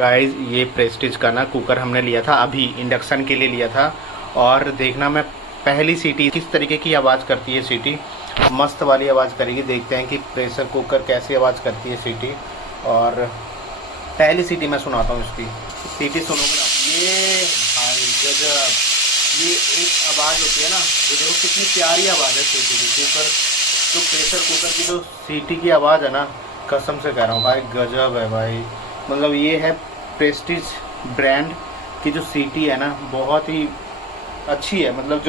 Guys ये Prestige का ना कुकर हमने लिया था, अभी इंडक्शन के लिए लिया था। और देखना मैं पहली सीटी किस तरीके की आवाज़ करती है। सीटी मस्त वाली आवाज़ करेगी। देखते हैं कि प्रेशर कुकर कैसी आवाज़ करती है सीटी। और पहली सीटी मैं सुनाता हूँ इसकी। सीटी सुनोगे ना, ये भाई गजब। ये एक आवाज़ होती है ना, ये देखो कितनी प्यारी आवाज़ है सीटी की। कुकर जो प्रेशर कुकर की जो सीटी की आवाज़ है ना, कसम से कह रहा हूँ भाई, गजब है भाई। मतलब ये है प्रेस्टीज ब्रांड की जो सीटी है ना, बहुत ही अच्छी है। मतलब जो